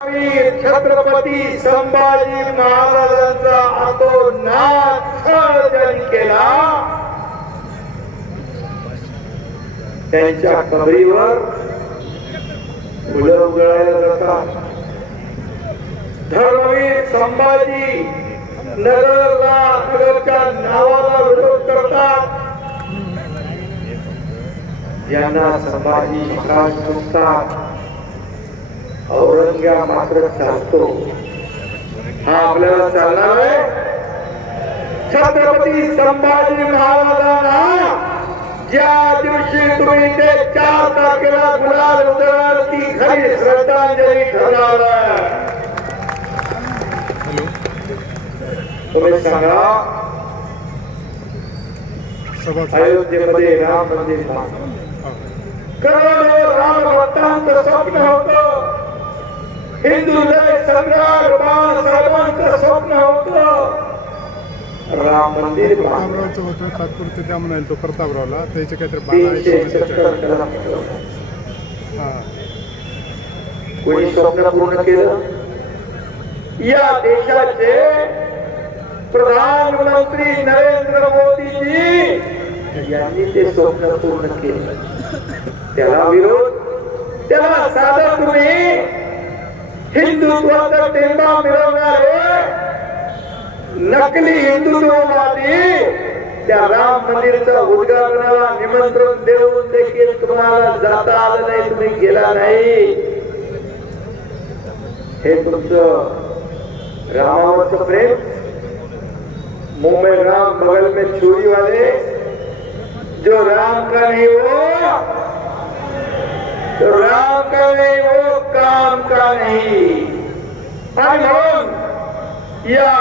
छत्रपती संभाजी महाराजांचा अतोनात छळ त्यांनी केला. त्यांच्या कबरीवर फुलं उगळायला जातात. धर्मवीर संभाजी नगरला नगरच्या नावाला विरोध करतात. यांना संभाजी महाराज म्हणतात. औरंग्या मात्र चालतो. हा आपल्याला चालणार आहे? छत्रपती संभाजी महाराजांना ज्या दिवशी तुम्ही ते चार तारखेला गुलाल उधळणार ती खरी श्रद्धांजली ठरणार तुम्ही सांगा. अयोध्येमध्ये राम मंदिर राम भक्तांचं स्वप्न होतं. हिंदू जय सम्राट बाळासाहेबांचं स्वप्न होतं. राम मंदिर. प्रतापरावचं होतं तात्पुरते त्या म्हणाले तो प्रतापरावला. त्याचे काहीतरी. हा. कोणी स्वप्न पूर्ण केलं? या देशाचे प्रधानमंत्री नरेंद्र मोदीजी यांनी ते स्वप्न पूर्ण केले. त्याला विरोध त्याला साधं तुम्ही हिंदुत्वाचा टेंबा मिळवणारे नकली हिंदुत्ववादी त्या राम मंदिरच्या उद्घाटनाला निमंत्रण देऊन देखील तुम्हाला जाता आलं नाही तुम्ही गेला नाही. हे तुमचं रामावरच प्रेम मुंबई राम बगल में चोरी वाले जो राम का नहीं हो, वो तो राम का नहीं वो काम का नाही. आणि म्हणून या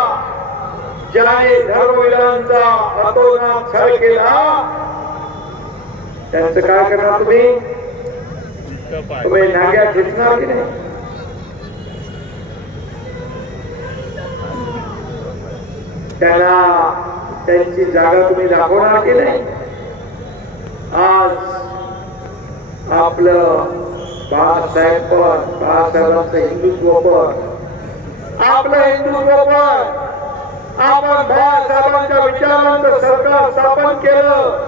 ज्याने धर्मवीरांचा अतोना छळ केला. त्यांचं काय करणार तुम्ही? तुम्ही नाग्या खेचणार की नाही? त्यांना त्यांची जागा तुम्ही दाखवणार की नाही? आज आपलं बाळासाहेब पण बाळासाहेबांचं हिंदुत्व पण आपलं हिंदुत्व पण आपण बाळासाहेबांच्या विचारांचं सरकार स्थापन केलं.